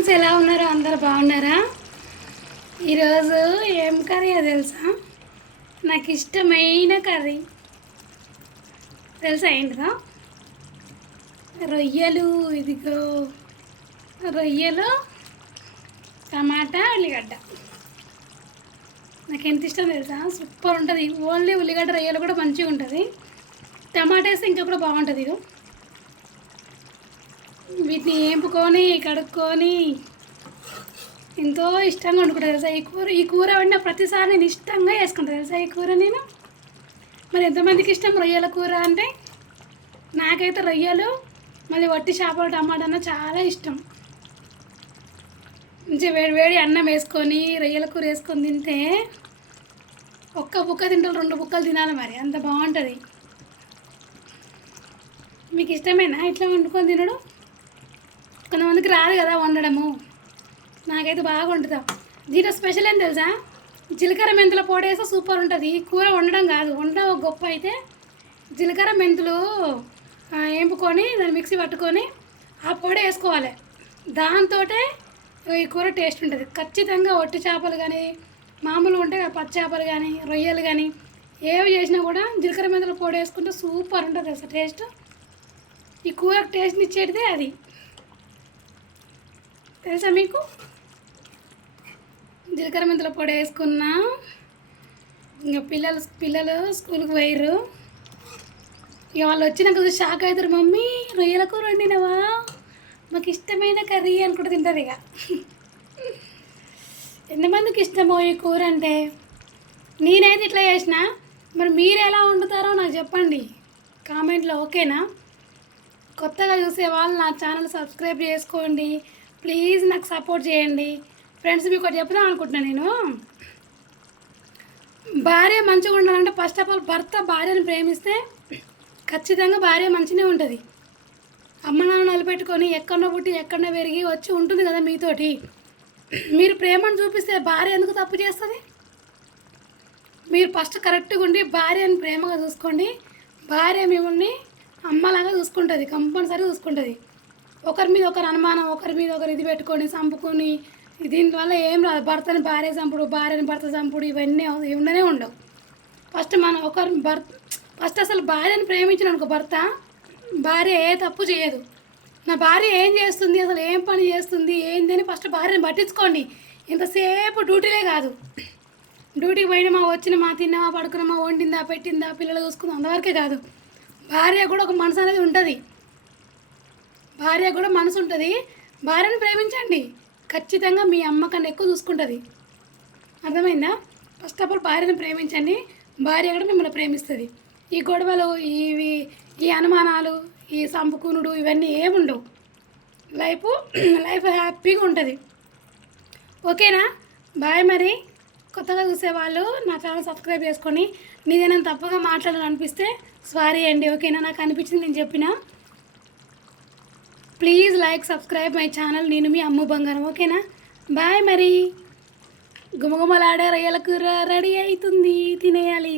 Friends, ఎలా ఉన్నారు? అందరు బాగున్నారా? ఈరోజు ఏం కర్రీ తెలుసా? నాకు ఇష్టమైన కర్రీ తెలుసా ఏంటిదా? రొయ్యలు. ఇదిగో రొయ్యలు, టమాటా, ఉల్లిగడ్డ. నాకు ఎంత ఇష్టం తెలుసా? సూపర్ ఉంటుంది. ఓన్లీ ఉల్లిగడ్డ రొయ్యలు కూడా మంచిగా ఉంటుంది. టమాటా వేస్తే ఇంకా కూడా బాగుంటుంది. ఇది వీటిని ఏంపుకొని కడుక్కొని ఎంతో ఇష్టంగా వండుకుంటాను తెలుసా. ఈ కూర వండిన ప్రతిసారి నేను ఇష్టంగా వేసుకుంటాను తెలుసా ఈ కూర నేను. మరి ఎంతమందికి ఇష్టం రొయ్యల కూర అంటే? నాకైతే రొయ్యలు మళ్ళీ వట్టి చేపలు టమాటా అన్న చాలా ఇష్టం. మంచిగా వేడి వేడి అన్నం వేసుకొని రొయ్యల కూర వేసుకొని తింటే ఒక్క బుక్క తింటారు, 2 బుక్కలు తినాలి. మరి అంత బాగుంటుంది. మీకు ఇష్టమేనా ఇట్లా వండుకొని తినడం? కొంతమందికి రాదు కదా వండడము. నాకైతే బాగా వండుతాం. దీంట్లో స్పెషల్ ఏం తెలుసా? జీలకర్ర మెంతుల పొడి వేస్తే సూపర్ ఉంటుంది. కూర వండడం కాదు, వండడం ఒక గొప్ప. అయితే జీలకర్ర మెంతులు వేపుకొని దాన్ని మిక్సీ పట్టుకొని ఆ పొడి వేసుకోవాలి. దాంతో ఈ కూర టేస్ట్ ఉంటుంది. ఖచ్చితంగా ఒట్టి చేపలు కానీ మామూలు ఉంటాయి కదా, పచ్చి చేపలు కానీ రొయ్యలు కానీ ఏవి చేసినా కూడా జీలకర్ర మెంతుల పొడి వేసుకుంటే సూపర్ ఉంటుంది తెలుసా టేస్ట్. ఈ కూరకు టేస్ట్ని ఇచ్చేటిదే అది. తెలుసా మీకు? జీలకర్ర మెంతుల పొడి వేసుకున్నా. ఇంకా పిల్లలు స్కూల్కి పోయిర్రు. ఇక వాళ్ళు వచ్చినాక షాక్ అవుతారు. మమ్మీ రొయ్యల కూర వండినవా? మాకు ఇష్టమైన కర్రీ అనుకుంటూ తింటారు. ఇక ఎంతమందికి ఇష్టమో ఈ కూర అంటే? నేనైతే ఇట్లా చేసిన. మరి మీరు ఎలా వండుతారో నాకు చెప్పండి కామెంట్లో, ఓకేనా? కొత్తగా చూసే వాళ్ళు నా ఛానల్ సబ్స్క్రైబ్ చేసుకోండి ప్లీజ్. నాకు సపోర్ట్ చేయండి ఫ్రెండ్స్. మీకు ఒకటి చెప్దాం అనుకుంటున్నాను నేను. భార్య మంచిగా ఉండాలంటే ఫస్ట్ ఆఫ్ ఆల్ భర్త భార్యను ప్రేమిస్తే ఖచ్చితంగా భార్య మంచిగా ఉంటుంది. అమ్మ నాన్న నిలబెట్టుకొని ఎక్కడో పుట్టి ఎక్కడో పెరిగి వచ్చి ఉంటుంది కదా మీతోటి. మీరు ప్రేమను చూపిస్తే భార్య ఎందుకు తప్పు చేస్తుంది? మీరు ఫస్ట్ కరెక్ట్గా ఉండి భార్యను ప్రేమగా చూసుకోండి. భార్య మిమ్మల్ని అమ్మలాగా చూసుకుంటుంది, కంపల్సరీ చూసుకుంటుంది. ఒకరి మీద ఒకరు అనుమానం, ఒకరి మీద ఒకరు ఇది పెట్టుకొని చంపుకొని దీనివల్ల ఏం రాదు. భర్తని భార్య చంపుడు, భార్యని భర్త చంపుడు ఇవన్నీ ఉండనే ఉండవు. ఫస్ట్ మనం ఫస్ట్ అసలు భార్యను ప్రేమించిన అనుకో భర్త, భార్య ఏ తప్పు చేయదు. నా భార్య ఏం చేస్తుంది, అసలు ఏం పని చేస్తుంది ఏందని ఫస్ట్ భార్యను పట్టించుకోండి. ఇంతసేపు డ్యూటీలే కాదు, డ్యూటీకి పోయినామా వచ్చినామా తిన్నామా పడుకున్నామా వండిందా పెట్టిందా పిల్లలు చూసుకుందాం అంతవరకే కాదు. భార్య కూడా ఒక మనసు అనేది ఉంటుంది. భార్య కూడా మనసు ఉంటుంది. భార్యను ప్రేమించండి, ఖచ్చితంగా మీ అమ్మ కన్నా ఎక్కువ చూసుకుంటుంది. అర్థమైందా? ఫస్ట్ ఆఫ్ ఆల్ భార్యను ప్రేమించండి, భార్య కూడా మిమ్మల్ని ప్రేమిస్తుంది. ఈ గొడవలు ఈ అనుమానాలు ఈ సంపుకునుడు ఇవన్నీ ఏముండవు. లైఫ్ హ్యాపీగా ఉంటుంది. ఓకేనా? బాయ్. మరి కొత్తగా చూసేవాళ్ళు నా ఛానల్ సబ్స్క్రైబ్ చేసుకొని నీదేనా తప్పుగా మాట్లాడాలనిపిస్తే సారీ అండి, ఓకేనా? నాకు అనిపించింది నేను చెప్పిన. Please like subscribe my channel. నేను మీ అమ్ము బంగారం, ఓకేనా? బాయ్. మరి గుమగుమలాడే రొయ్యల కూర రెడీ అవుతుంది, తినేయాలి.